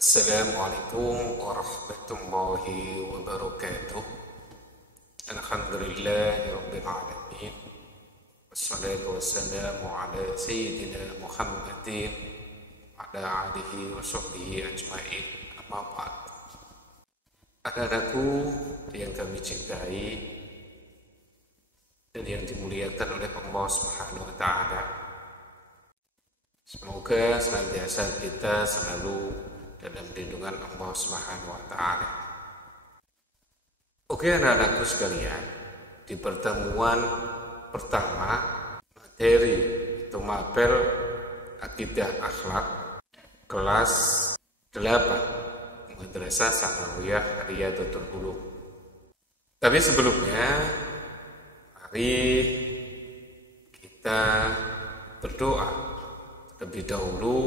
Assalamualaikum warahmatullahi wabarakatuh. Alhamdulillahirabbil alamin. Wassalatu wassalamu ala sayyidina Muhammadin wa ala alihi wa sahbihi ajmain. Amma ba'd. Anak-anakku yang kami cintai dan yang dimuliakan oleh Allah Subhanahu wa taala. Semoga senantiasa kita selalu dalam lindungan Allah Subhanahu wa taala. Oke anak-anakku sekalian, di pertemuan pertama materi itu mapel akidah akhlak kelas 8 Madrasah Sanawiyah Riyadhatul Ulum. Tapi sebelumnya mari kita berdoa terlebih dahulu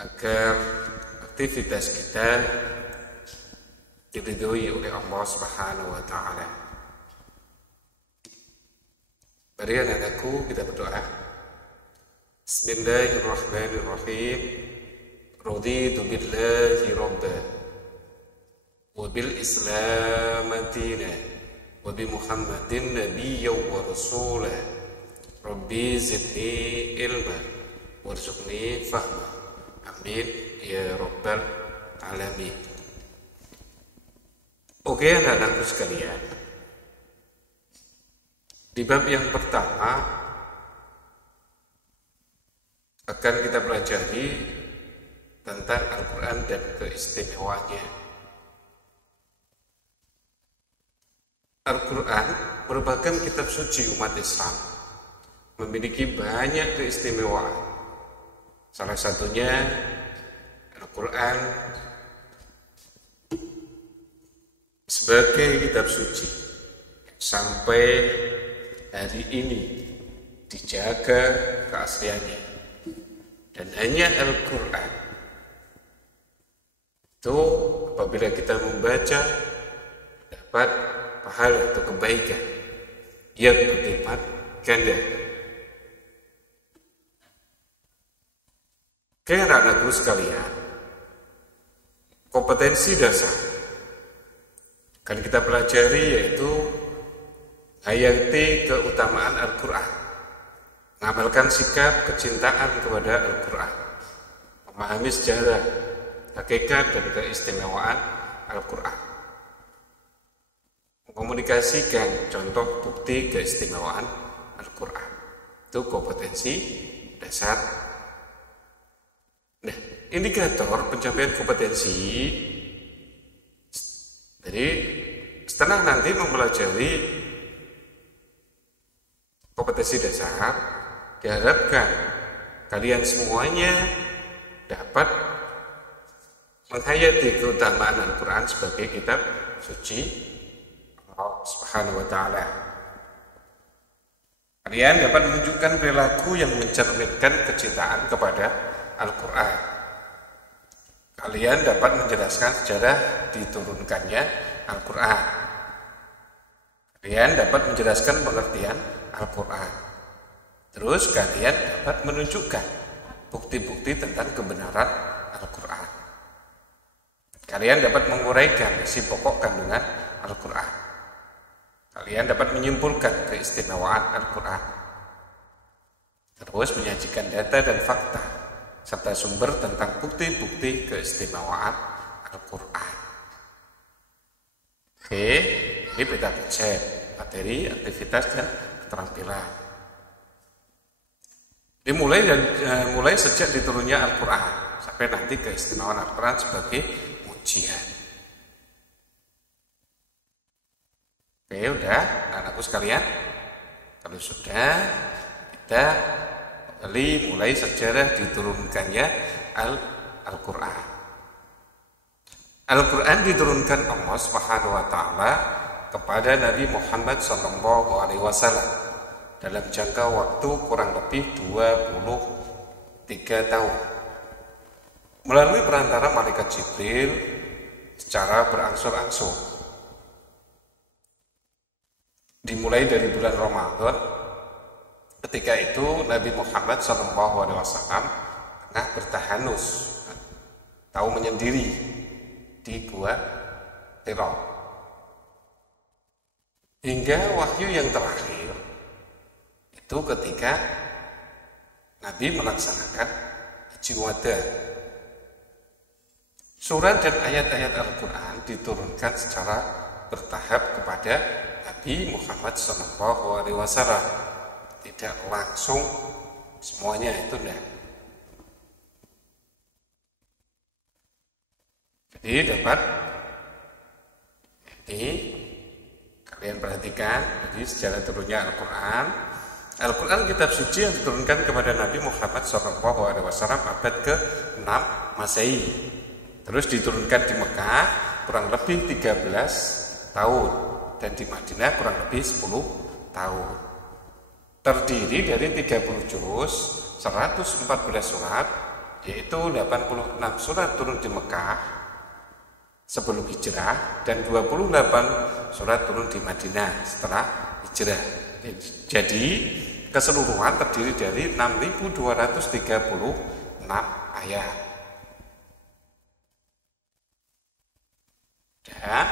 agar aktivitas kita diridhoi oleh Allah Subhanahu wa taala. Mari anak-anakku kita berdoa. Bismillahirrahmanirrahim. Raditu billahi rabba wa bil islam dina wa bi Muhammadin nabiyyan wa rasula. Rabbi zidni ilma warzuqni fahma. Amin ya rabbal alamin. Oke anak-anakku sekalian, di bab yang pertama akan kita pelajari tentang Al-Quran dan keistimewaannya. Al-Quran merupakan kitab suci umat Islam, memiliki banyak keistimewaan. Salah satunya Al-Quran sebagai kitab suci sampai hari ini dijaga keasliannya, dan hanya Al-Quran itu apabila kita membaca dapat pahala atau kebaikan yang berlipat ganda. Anak-anakku sekalian, kompetensi dasar akan kita pelajari yaitu hayati keutamaan Al-Quran, mengamalkan sikap kecintaan kepada Al-Quran, memahami sejarah, hakikat dan keistimewaan Al-Quran, mengkomunikasikan contoh bukti keistimewaan Al-Quran. Itu kompetensi dasar. Nah, indikator pencapaian kompetensi. Jadi setelah nanti mempelajari kompetensi dasar, diharapkan kalian semuanya dapat menghayati keutamaan Al-Quran sebagai kitab suci Allah Subhanahu wa taala. Kalian dapat menunjukkan perilaku yang mencerminkan kecintaan kepada Al-Quran. Kalian dapat menjelaskan sejarah diturunkannya Al-Quran. Kalian dapat menjelaskan pengertian Al-Quran. Terus kalian dapat menunjukkan bukti-bukti tentang kebenaran Al-Quran. Kalian dapat menguraikan isi pokok kandungan Al-Quran. Kalian dapat menyimpulkan keistimewaan Al-Quran. Terus menyajikan data dan fakta serta sumber tentang bukti-bukti keistimewaan Al-Quran. Oke, ini beda konsep, materi, aktivitas, dan keterampilan. Mulai sejak diturunnya Al-Quran sampai nanti keistimewaan Al-Quran sebagai ujian. Oke, udah anak-anakku sekalian. Kalau sudah, kita mulai sejarah diturunkannya Al-Quran. Al-Quran diturunkan Allah Subhanahu wa taala kepada Nabi Muhammad SAW dalam jangka waktu kurang lebih 23 tahun melalui perantara malaikat Jibril secara berangsur-angsur. Dimulai dari bulan Ramadan. Ketika itu Nabi Muhammad SAW tengah bertahanus, tahu menyendiri di gua Hira. Hingga wahyu yang terakhir itu ketika Nabi melaksanakan haji wada. Surat dan ayat-ayat Al-Quran diturunkan secara bertahap kepada Nabi Muhammad SAW. Tidak langsung semuanya, itu enggak. Jadi dapat ini kalian perhatikan, jadi sejarah turunnya Al-Quran. Al-Quran kitab suci yang diturunkan kepada Nabi Muhammad SAW abad ke-6 Masehi. Terus diturunkan di Mekah kurang lebih 13 tahun dan di Madinah kurang lebih 10 tahun. Terdiri dari 30 juz, 114 surat, yaitu 86 surat turun di Mekah sebelum hijrah dan 28 surat turun di Madinah setelah hijrah. Jadi keseluruhan terdiri dari 6.236 ayat. Dan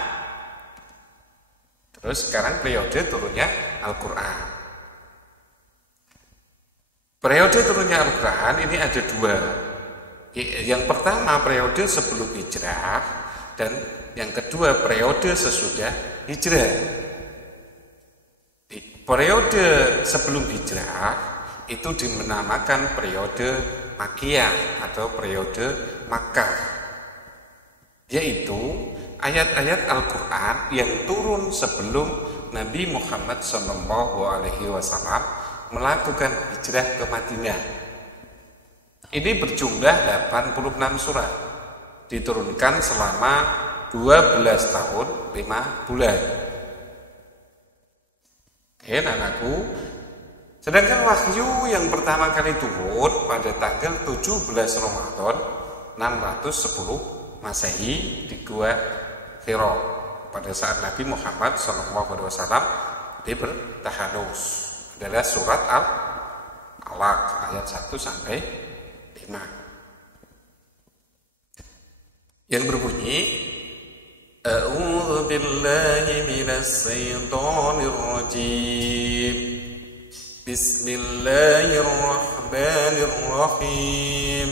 terus sekarang periode turunnya Al-Quran. Periode turunnya Al-Quran ini ada dua. Yang pertama periode sebelum hijrah dan yang kedua periode sesudah hijrah. Di periode sebelum hijrah itu dinamakan periode Makkiyah atau periode Makkah, yaitu ayat-ayat Al-Quran yang turun sebelum Nabi Muhammad SAW melakukan hijrah ke Madinah. Ini berjumlah 86 surat, diturunkan selama 12 tahun 5 bulan. Oke, anakku. Sedangkan wahyu yang pertama kali turun pada tanggal 17 Ramadan 610 Masehi di Gua Hira pada saat Nabi Muhammad SAW dia bertahanus, adalah surat Al-Alaq ayat 1 sampai 5 yang berbunyi A'udzu billahi minas syaitonir rajim. Bismillahirrahmanirrahim.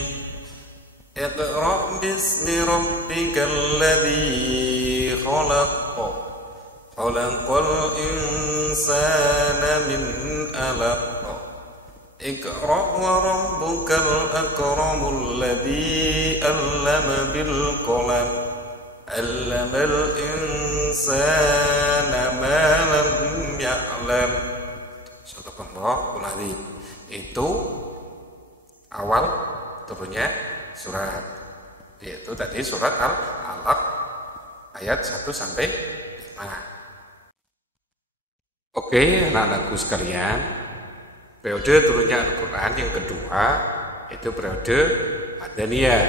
Iqra' bismi rabbikal ladzi khalaq. Khalaqal insana min 'alaq. Iqra' wa rabbukal akramul ladzi 'allama bil qalam. 'Allamal insana ma lam ya'lam. Sadaqallahul azim. Itu awal turunnya surat, yaitu tadi surat Al-Alaq ayat 1 sampai 5. Oke, anak-anakku sekalian, periode turunnya Al-Quran yang kedua itu periode Madaniyah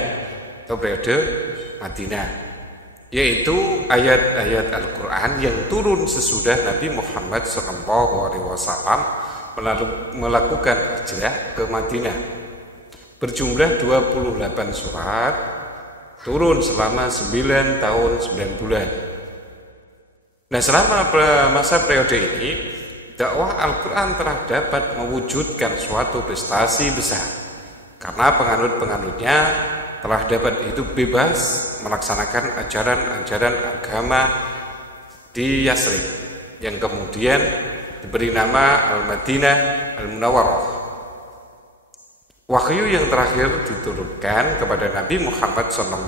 atau periode Madinah, yaitu ayat-ayat Al-Quran yang turun sesudah Nabi Muhammad SAW melakukan hijrah ke Madinah. Berjumlah 28 surat, turun selama 9 tahun 9 bulan. Nah, selama masa periode ini, dakwah Al-Quran telah dapat mewujudkan suatu prestasi besar, karena penganut-penganutnya telah dapat hidup bebas melaksanakan ajaran-ajaran agama di Yasrib, yang kemudian diberi nama Al-Madinah Al-Munawwarah. Wahyu yang terakhir diturunkan kepada Nabi Muhammad SAW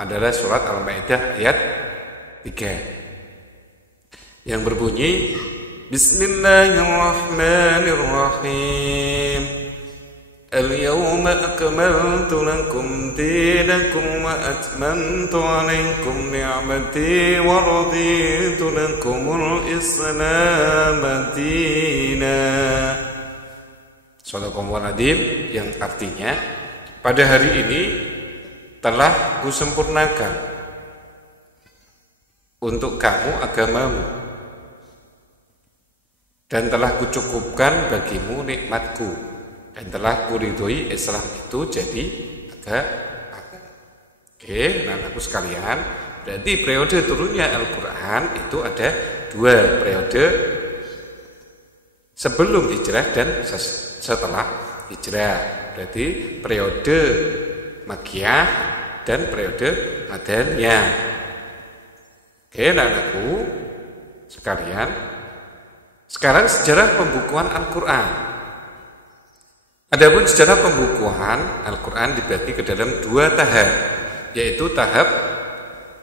adalah surat Al-Maidah ayat 3 yang berbunyi Bismillahirrahmanirrahim. Al-yawma akmaltu lakum dinakum wa atmamtu alaikum ni'mati wa raditu lakumul Islam dinan. Sadaqallahul azim, yang artinya pada hari ini telah kusempurnakan untuk kamu agamamu dan telah kucukupkan bagimu nikmatku dan telah kuridhoi Islam itu jadi agama. Oke, anak-anakku sekalian, berarti periode turunnya Al-Quran itu ada 2 periode, sebelum hijrah dan setelah hijrah. Berarti periode Makkiyah dan periode Madaniyah. Oke, anak-anakku sekalian, sekarang sejarah pembukuan Al-Quran. Adapun sejarah pembukuan Al-Quran dibagi ke dalam 2 tahap, yaitu tahap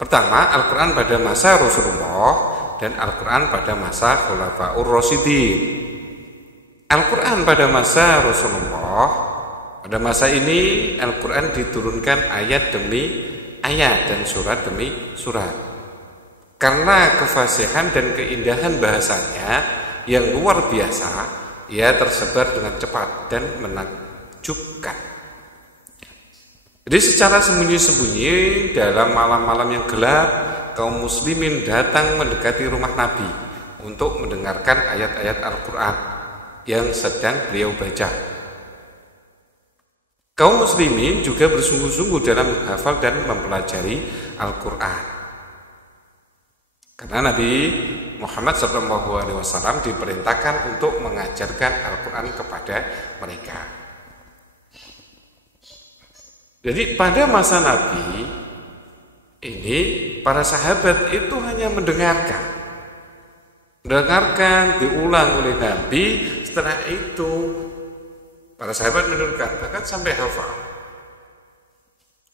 pertama Al-Quran pada masa Rasulullah dan Al-Quran pada masa Khulafaur Rasyidin. Al-Quran pada masa Rasulullah, pada masa ini Al-Quran diturunkan ayat demi ayat dan surat demi surat. Karena kefasihan dan keindahan bahasanya yang luar biasa, ia tersebar dengan cepat dan menakjubkan. Jadi secara sembunyi-sembunyi dalam malam-malam yang gelap, kaum muslimin datang mendekati rumah Nabi untuk mendengarkan ayat-ayat Al-Quran yang sedang beliau baca. Kaum muslimin juga bersungguh-sungguh dalam menghafal dan mempelajari Al-Quran. Karena Nabi Muhammad SAW diperintahkan untuk mengajarkan Al-Quran kepada mereka. Jadi pada masa Nabi ini para sahabat itu hanya mendengarkan, diulang oleh Nabi. Setelah itu para sahabat mendengarkan bahkan sampai hafal.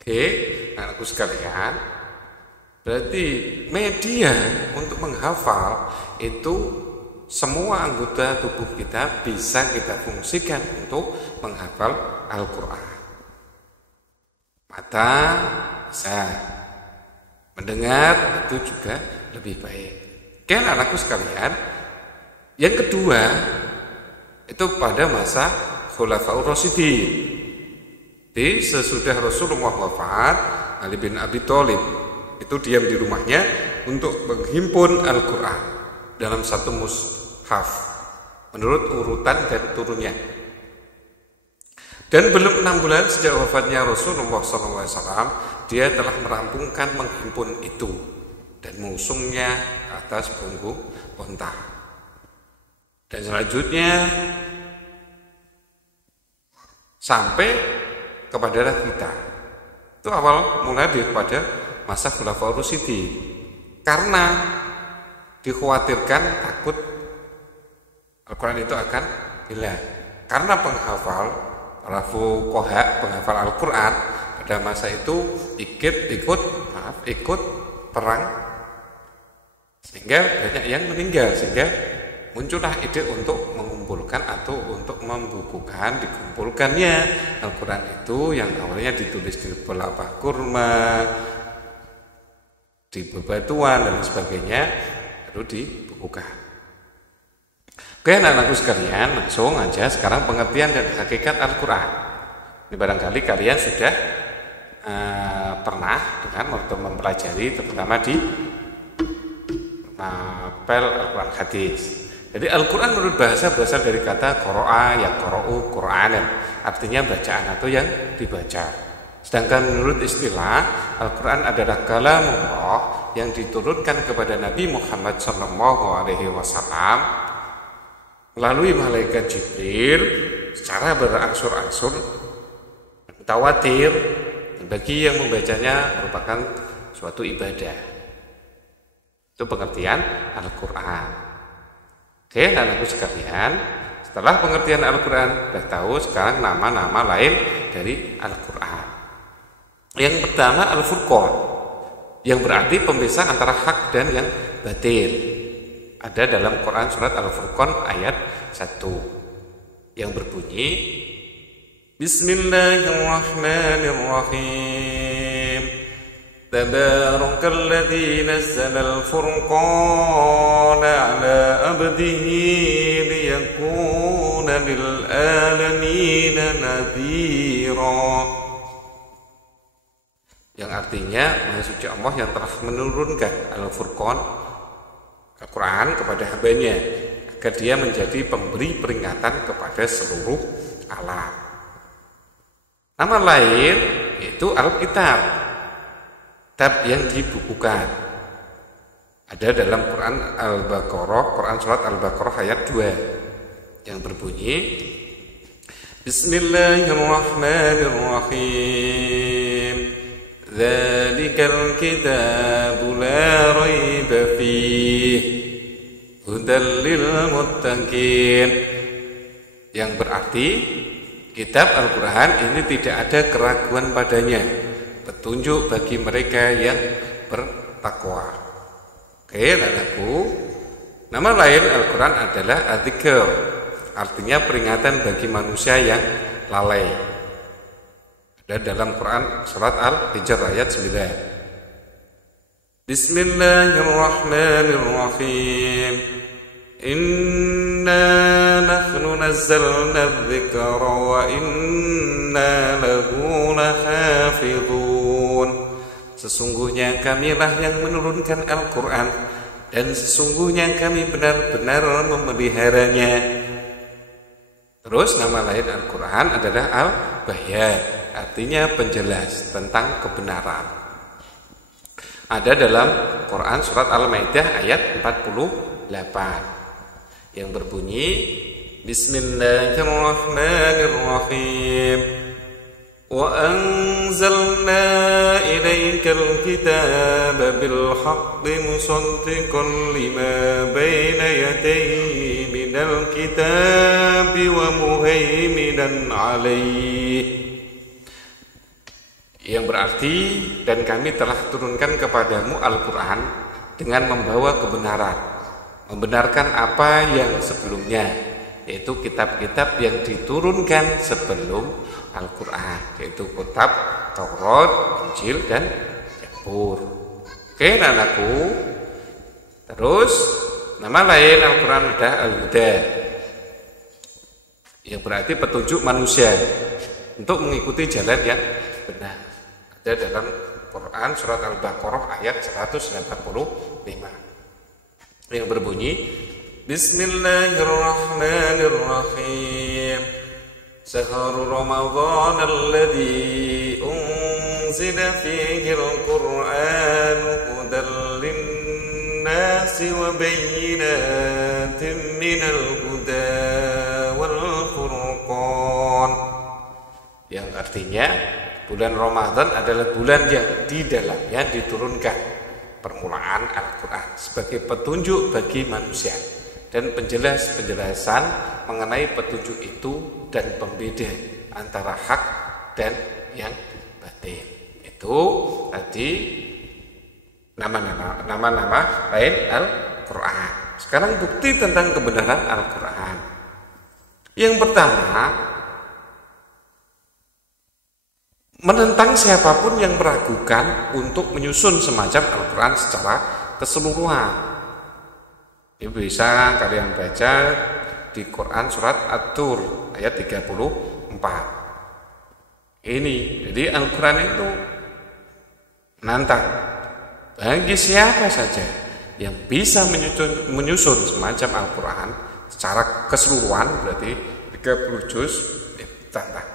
Oke, anakku sekalian, berarti media untuk menghafal itu semua anggota tubuh kita bisa kita fungsikan untuk menghafal Al-Quran. Mata bisa, mendengar itu juga lebih baik. Oke, anakku sekalian, yang kedua itu pada masa Khulafaur Rasyidin. Di sesudah Rasulullah wafat, Ali bin Abi Thalib itu diam di rumahnya untuk menghimpun Al-Quran dalam satu mushaf menurut urutan dan turunnya. Dan belum 6 bulan sejak wafatnya Rasulullah SAW, dia telah merampungkan menghimpun itu dan mengusungnya atas punggung unta. Dan selanjutnya sampai kepada kita. Itu awal mulai pada masa Khulafaur Rasyidin. Karena dikhawatirkan takut Al-Quran itu akan hilang. Karena para fuqaha penghafal Al-Quran pada masa itu ikut perang, sehingga banyak yang meninggal, sehingga muncullah ide untuk mengumpulkan atau untuk dikumpulkannya Al-Quran itu yang awalnya ditulis di pelapah kurma, di bebatuan dan sebagainya, lalu dibukukan. Oke, anak-anakku sekalian, langsung aja sekarang pengertian dan hakikat Al-Quran. Ini barangkali kalian sudah pernah dengan waktu mempelajari, terutama di mapel Al-Quran hadis. Jadi Al-Quran menurut bahasa berasal dari kata qara'a, yaqra'u Qur'anan, artinya bacaan atau yang dibaca. Sedangkan menurut istilah, Al-Quran adalah kalamullah yang diturunkan kepada Nabi Muhammad SAW melalui malaikat Jibril secara berangsur-angsur mutawatir, dan bagi yang membacanya merupakan suatu ibadah. Itu pengertian Al-Quran. Oke, anakku sekalian, setelah pengertian Al-Quran, sudah tahu sekarang nama-nama lain dari Al-Quran. Yang pertama Al-Furqan, yang berarti pemisah antara hak dan yang batil. Ada dalam Quran surat Al-Furqan ayat 1 yang berbunyi Bismillahirrahmanirrahim. Tabarakalladzi nazzala al-furqana 'ala 'abdihi liyakuna lil alamin nadhira. Yang artinya Maha Suci Allah yang telah menurunkan Al-Furqan Al-Quran kepada hambanya agar dia menjadi pemberi peringatan kepada seluruh alam. Nama lain itu Alkitab, kitab yang dibukukan. Ada dalam Quran Al-Baqarah, Quran surat Al-Baqarah ayat 2 yang berbunyi Bismillahirrahmanirrahim. Dzalikal kitabu la raiba fihi hudal lil muttaqin. Yang berarti kitab Al-Quran ini tidak ada keraguan padanya, petunjuk bagi mereka yang bertakwa. Oke, anakku, nama lain Al-Quran adalah Adzikr, artinya peringatan bagi manusia yang lalai. Ada dalam Quran surat Al-Hijr ayat 9. Bismillahirrahmanirrahim. Inna nahnu nazzalna dzikra wa inna lahu lahafizun. Sesungguhnya kamilah yang menurunkan Al-Quran dan sesungguhnya kami benar-benar memeliharanya. Terus nama lain Al-Quran adalah Al-Bayan, artinya penjelas tentang kebenaran. Ada dalam Quran surat Al-Maidah ayat 48 yang berbunyi Bismillahirrahmanirrahim. Wa anzalna ilaikal kitaba bil haqqi musaddiqan lima baina yadayhi minal kitabi wa muhaiminan alaihi. Yang berarti dan kami telah turunkan kepadamu Al-Quran dengan membawa kebenaran, membenarkan apa yang sebelumnya, yaitu kitab-kitab yang diturunkan sebelum Al-Quran, yaitu kitab Taurat, Injil, dan Zabur. Oke, anakku. Terus nama lain Al-Quran adalah Al-Huda, yang berarti petunjuk manusia untuk mengikuti jalan yang benar. Ada dalam Quran surat Al-Baqarah ayat 185 yang berbunyi Bismillahirrahmanirrahim. Syahrul Ramadan alladzi unzila fihi al-Qur'an hudan lin-nasi wa bayyinatin minal huda wal furqan. Yang artinya bulan Ramadan adalah bulan yang di dalamnya diturunkan permulaan Al-Quran sebagai petunjuk bagi manusia dan penjelasan mengenai petunjuk itu dan pembeda antara hak dan yang batin. Itu tadi nama-nama lain Al-Quran. Sekarang bukti tentang kebenaran Al-Quran. Yang pertama, menentang siapapun yang meragukan untuk menyusun semacam Al-Quran secara keseluruhan. Ini bisa kalian baca di Quran surat At-Tur ayat 34. Ini, jadi Al-Quran itu menantang bagi siapa saja yang bisa menyusun semacam Al-Quran secara keseluruhan, berarti 30 juz, ditantang.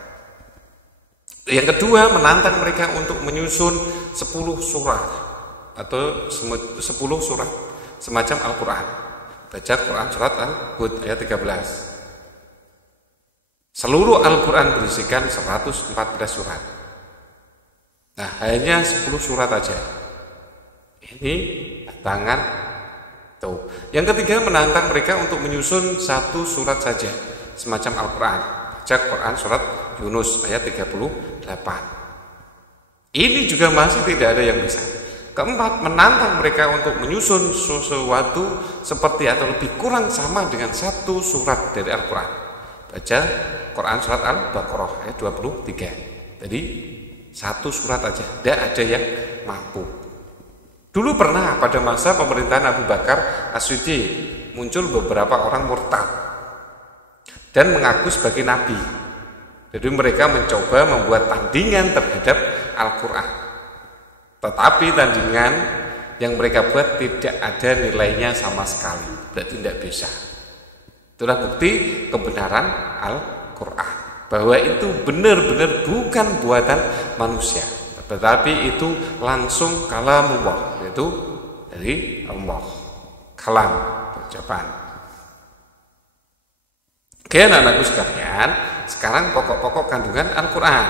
Yang kedua, menantang mereka untuk menyusun 10 surah atau 10 surat semacam Al-Quran. Baca Quran surat Al-Hud ayat 13. Seluruh Al-Quran berisikan 114 surat. Nah, hanya 10 surat aja. Ini tangan tuh. Yang ketiga, menantang mereka untuk menyusun 1 surat saja semacam Al-Quran. Baca Quran surat Yunus ayat 38. Ini juga masih tidak ada yang bisa. Keempat, menantang mereka untuk menyusun sesuatu seperti atau lebih kurang sama dengan 1 surat dari Al-Quran. Baca Quran surat Al-Baqarah ayat 23. Jadi 1 surat aja, tidak ada yang mampu. Dulu pernah pada masa pemerintahan Abu Bakar As-Siddiq muncul beberapa orang murtad dan mengaku sebagai nabi. Jadi mereka mencoba membuat tandingan terhadap Al-Quran. Tetapi tandingan yang mereka buat tidak ada nilainya sama sekali. Berarti tidak bisa. Itulah bukti kebenaran Al-Quran, bahwa itu benar-benar bukan buatan manusia, tetapi itu langsung kalamullah, yaitu dari Allah, kalam, ucapan. Oke, anak-anakku sekalian, sekarang pokok-pokok kandungan Al-Quran.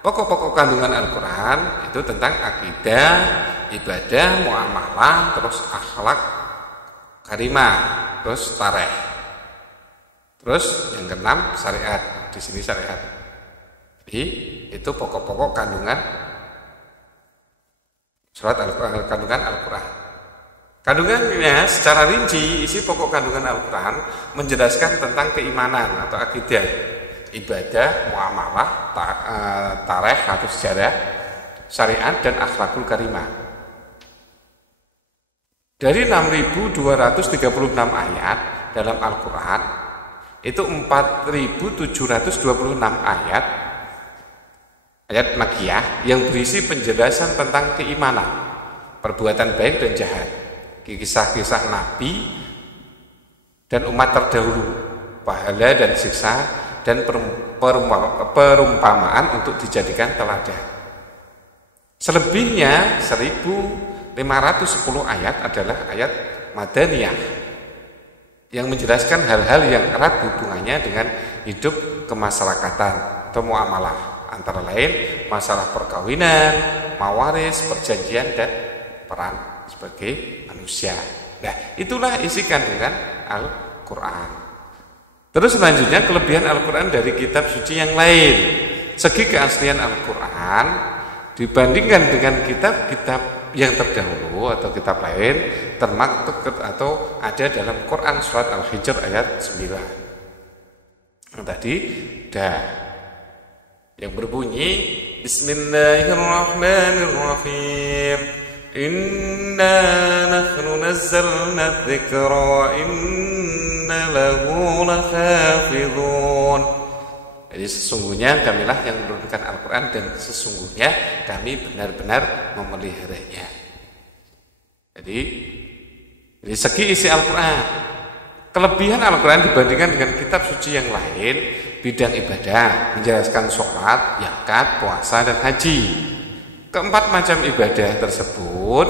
Pokok-pokok kandungan Al-Quran itu tentang akidah, ibadah, muamalah, terus akhlak karimah, terus tarikh. Terus yang keenam syariat. Di sini syariat. Jadi itu pokok-pokok kandungan kandungan Al-Quran. Kandungannya secara rinci, isi pokok kandungan Al-Quran menjelaskan tentang keimanan atau akidah, ibadah, muamalah, tarikh atau sejarah, syariat, dan akhlakul karimah. Dari 6.236 ayat dalam Al-Quran, itu 4.726 ayat makiyah yang berisi penjelasan tentang keimanan, perbuatan baik dan jahat, kisah-kisah Nabi dan umat terdahulu, pahala dan siksa, dan perumpamaan untuk dijadikan teladan. Selebihnya 1.510 ayat adalah ayat madaniyah yang menjelaskan hal-hal yang erat hubungannya dengan hidup kemasyarakatan atau muamalah, antara lain masalah perkawinan, mawaris, perjanjian, dan peran sebagai manusia. Nah, itulah isi kandungan Al-Quran. Terus selanjutnya kelebihan Al-Quran dari kitab suci yang lain. Segi keaslian Al-Quran dibandingkan dengan kitab-kitab yang terdahulu atau kitab lain termaktub atau ada dalam Quran surat Al-Hijr ayat 9. Yang tadi yang berbunyi Bismillahirrahmanirrahim. Inna nahnu nazzalna dzikra wa inna lahu lahafizun. Jadi sesungguhnya kamilah yang menurunkan Al-Quran dan sesungguhnya kami benar-benar memeliharanya. Jadi dari segi isi Al-Quran, kelebihan Al-Quran dibandingkan dengan kitab suci yang lain, bidang ibadah, menjelaskan sholat, zakat, puasa, dan haji. Keempat macam ibadah tersebut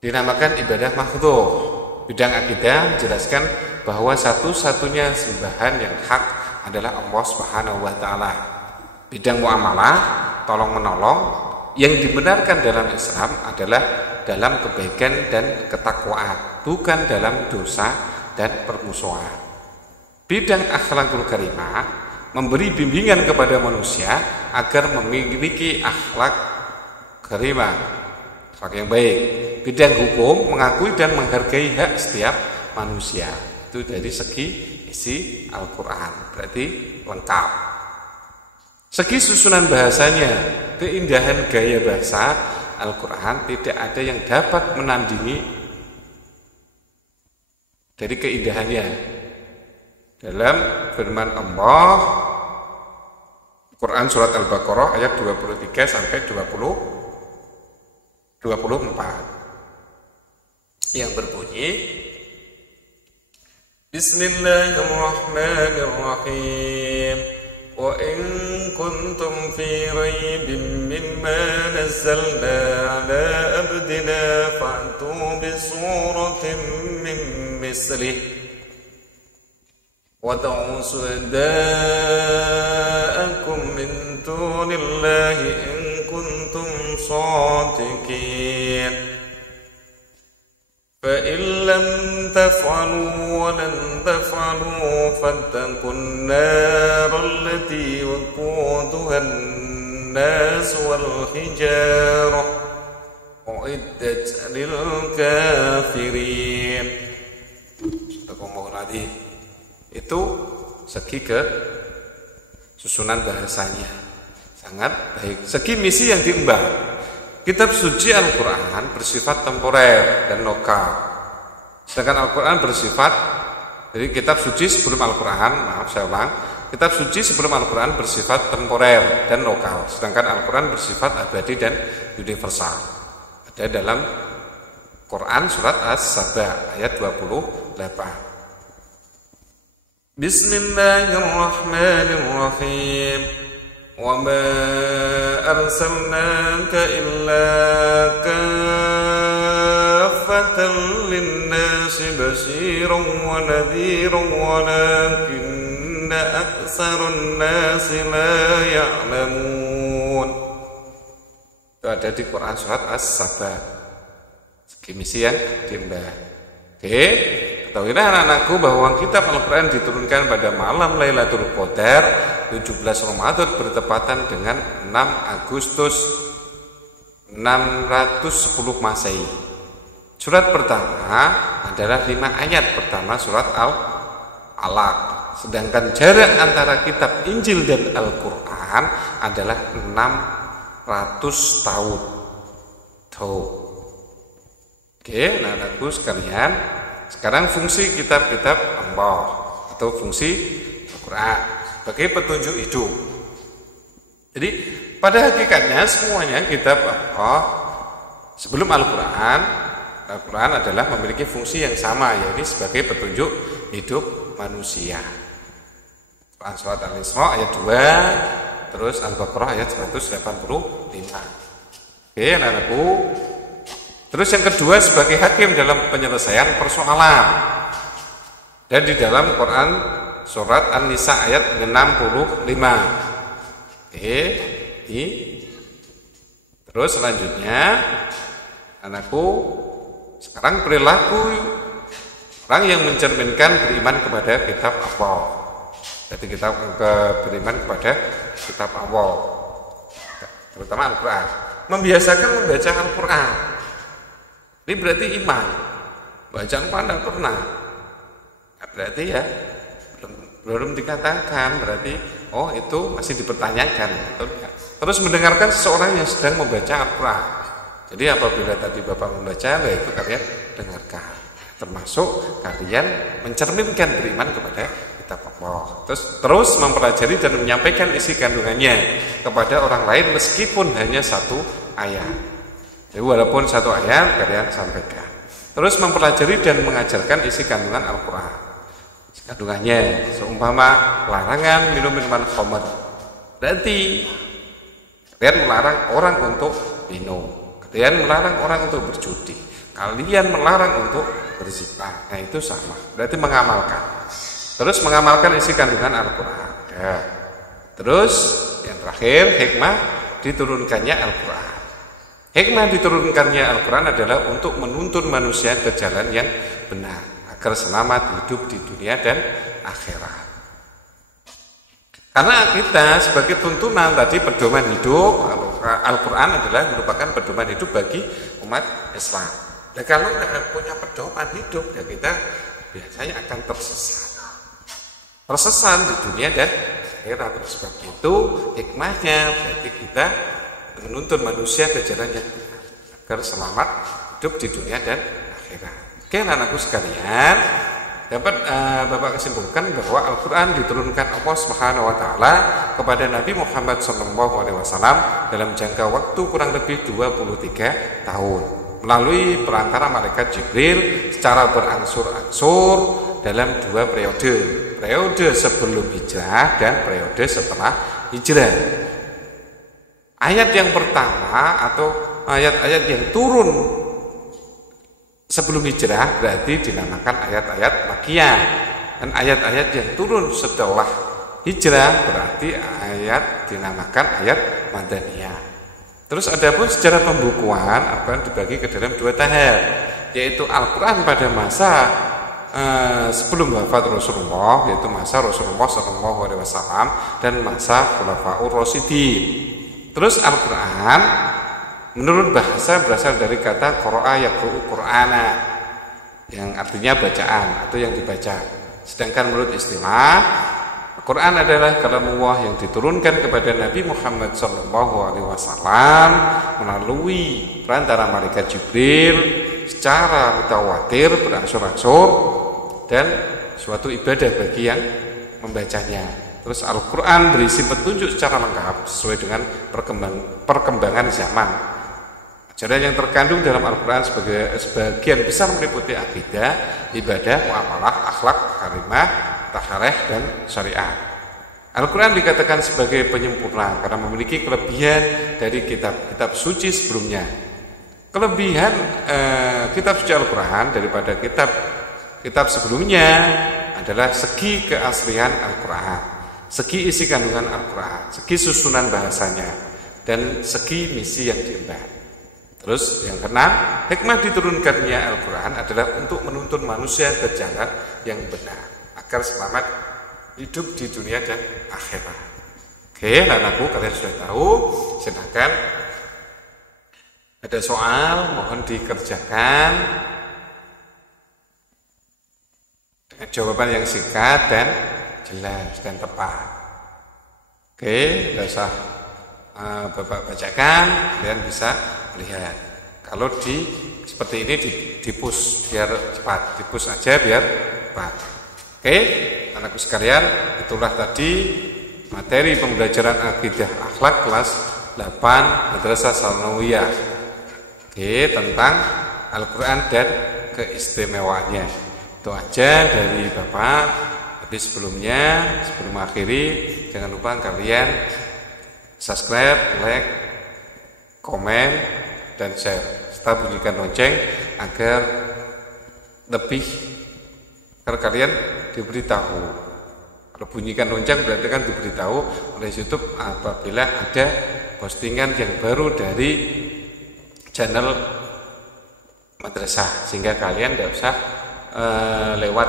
dinamakan ibadah makhdhuh. Bidang akidah menjelaskan bahwa satu-satunya sembahan yang hak adalah Allah Subhanahu wa taala. Bidang muamalah, tolong-menolong, yang dibenarkan dalam Islam adalah dalam kebaikan dan ketakwaan, bukan dalam dosa dan permusuhan. Bidang akhlakul karimah memberi bimbingan kepada manusia agar memiliki akhlak karimah, akhlak yang baik. Bidang hukum mengakui dan menghargai hak setiap manusia. Itu dari segi isi Al-Quran, berarti lengkap. Segi susunan bahasanya, keindahan gaya bahasa Al-Quran tidak ada yang dapat menandingi dari keindahannya. Dalam firman Allah, Quran surat Al-Baqarah ayat 23 sampai 24 yang berbunyi Bismillahirrahmanirrahim. Wa in kuntum fi raybin mimma nazzalna ala abdina fa'tu bi suratin min mislih wa da'u suhada'akum min dunillahi in kuntum shadiqin. فإن لم تفعلوا ولن تفعلوا فاتقوا النار التي وقودها الناس والحجارة أعدت للكافرين. Itu segi ke susunan bahasanya sangat baik. Segi misi yang diemban, kitab suci Al-Quran bersifat temporer dan lokal. Sedangkan Al-Quran bersifat, jadi kitab suci sebelum Al-Quran, kitab suci sebelum Al-Quran bersifat temporer dan lokal. Sedangkan Al-Quran bersifat abadi dan universal. Ada dalam Quran surat As-Saba ayat 28. Bismillahirrahmanirrahim. Wa ma arsalnaka illa kaffatan lin-nasi basyiran wa nadhiran walakinna aktsarun nasi la ya'lamun. Itu ada di Quran surat As-Saba. Misi yang diunggah. Oke, ketahuilah anak-anakku bahwa kitab Al-Quran diturunkan pada malam Lailatul Qadar 17 Ramadan bertepatan dengan 6 Agustus 610 Masehi. Surat pertama adalah 5 ayat pertama surat Al-Alaq. Sedangkan jarak antara kitab Injil dan Al-Quran adalah 600 tahun. Oke, anak-anakku sekalian, sekarang fungsi kitab-kitab Allah atau fungsi Al-Quran sebagai petunjuk hidup. Jadi pada hakikatnya semuanya kitab Allah sebelum Al-Quran adalah memiliki fungsi yang sama, yaitu sebagai petunjuk hidup manusia. Surat Al-Isra ayat 2, terus Al-Baqarah ayat 185. Oke, anak-anakku. Terus yang kedua sebagai hakim dalam penyelesaian persoalan. Dan di dalam Quran surat An-Nisa ayat 65. Terus selanjutnya, anakku, sekarang perilaku orang yang mencerminkan beriman kepada kitab Allah. Jadi kita beriman kepada kitab Allah, terutama Al-Quran. Membiasakan membaca Al-Quran. Ini berarti iman. Baca Al-Quran tidak pernah. Berarti ya belum dikatakan, berarti oh itu masih dipertanyakan. Terus mendengarkan seseorang yang sedang membaca Al-Quran. Jadi apabila tadi Bapak membaca, itu kalian dengarkan. Termasuk kalian mencerminkan beriman kepada kitab Allah. Terus mempelajari dan menyampaikan isi kandungannya kepada orang lain meskipun hanya satu ayat. Jadi walaupun satu ayat kalian sampaikan. Terus mempelajari dan mengajarkan isi kandungan Al-Quran. Isi kandungannya seumpama larangan minum minuman khamr. Berarti kalian melarang orang untuk minum. Kalian melarang orang untuk berjudi. Kalian melarang untuk berzina. Nah itu sama. Berarti mengamalkan. Terus mengamalkan isi kandungan Al-Quran. Ya. Terus yang terakhir hikmah diturunkannya Al-Quran. Hikmah diturunkannya Al-Quran adalah untuk menuntun manusia ke jalan yang benar agar selamat hidup di dunia dan akhirat. Karena kita sebagai tuntunan tadi pedoman hidup, Al-Quran adalah merupakan pedoman hidup bagi umat Islam. Dan kalau tidak punya pedoman hidup, ya kita biasanya akan tersesat di dunia dan akhirat. Sebab itu hikmahnya berarti kita menuntun manusia ke jalan yang benar agar selamat hidup di dunia dan akhirat. Oke, anakku sekalian, dapat Bapak kesimpulkan bahwa Al-Quran diturunkan Allah Subhanahu wa taala kepada Nabi Muhammad SAW dalam jangka waktu kurang lebih 23 tahun melalui perantara malaikat Jibril secara berangsur-angsur dalam 2 periode sebelum hijrah dan periode setelah hijrah. Ayat yang pertama atau ayat-ayat yang turun sebelum hijrah berarti dinamakan ayat-ayat Makkiyah. Dan ayat-ayat yang turun setelah hijrah berarti ayat dinamakan ayat Madaniyah. Terus adapun secara pembukuan akan dibagi ke dalam 2 tahap, yaitu Al-Quran pada masa sebelum wafat Rasulullah, yaitu masa Rasulullah SAW dan masa Khulafaur Rasyidin. Terus Al-Quran menurut bahasa berasal dari kata qara'a yaqra'u qur'ana yang artinya bacaan atau yang dibaca. Sedangkan menurut istilah Al-Quran adalah kalamullah yang diturunkan kepada Nabi Muhammad SAW melalui perantara malaikat Jibril secara mutawatir berangsur-angsur dan suatu ibadah bagi yang membacanya. Terus Al-Quran berisi petunjuk secara lengkap sesuai dengan perkembangan zaman. Ajaran yang terkandung dalam Al-Quran sebagian besar meliputi akidah, ibadah, muamalah, akhlak, karimah, tahareh dan syariat. Al-Quran dikatakan sebagai penyempurna karena memiliki kelebihan dari kitab-kitab suci sebelumnya. Kelebihan kitab suci Al-Quran daripada kitab sebelumnya adalah segi keaslian Al-Quran, segi isi kandungan Al-Quran, segi susunan bahasanya, dan segi misi yang diemban. Terus yang keenam, hikmah diturunkannya Al-Quran adalah untuk menuntun manusia ke jalan yang benar agar selamat hidup di dunia dan akhirat. Oke, anakku, kalian sudah tahu. Silakan. Ada soal, mohon dikerjakan dengan jawaban yang singkat dan jelas dan tepat. Oke, tidak usah Bapak bacakan, kalian bisa lihat. Kalau seperti ini di push biar cepat, di push aja biar cepat. Oke, anakku sekalian, itulah tadi materi pembelajaran akidah akhlak kelas 8 Madrasah Tsanawiyah. Oke, tentang Al-Quran dan keistimewaannya. Itu aja dari Bapak. Tapi sebelum akhiri, jangan lupa kalian subscribe, like, komen, dan share, serta bunyikan lonceng agar kalian diberitahu. Kalau bunyikan lonceng berarti kan diberitahu oleh YouTube apabila ada postingan yang baru dari channel madrasah, sehingga kalian tidak usah lewat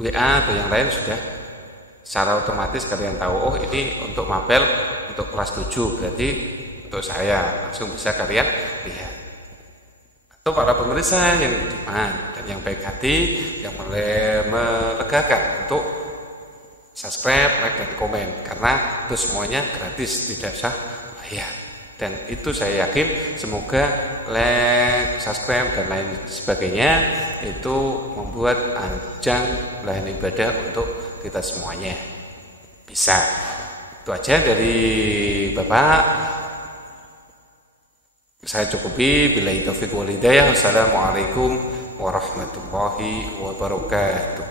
WA atau yang lain, sudah secara otomatis kalian tahu, oh ini untuk mapel untuk kelas 7, berarti untuk saya, langsung bisa kalian lihat. Atau para pemirsa yang budiman dan yang baik hati, yang melegakan untuk subscribe, like, dan komen, karena itu semuanya gratis, tidak usah bayar. Dan itu saya yakin semoga like, subscribe, dan lain sebagainya itu membuat ajang lahan ibadah untuk kita semuanya. Bisa. Itu aja dari Bapak. Saya cukupi. Billahi taufiq wal hidayah. Wassalamualaikum warahmatullahi wabarakatuh.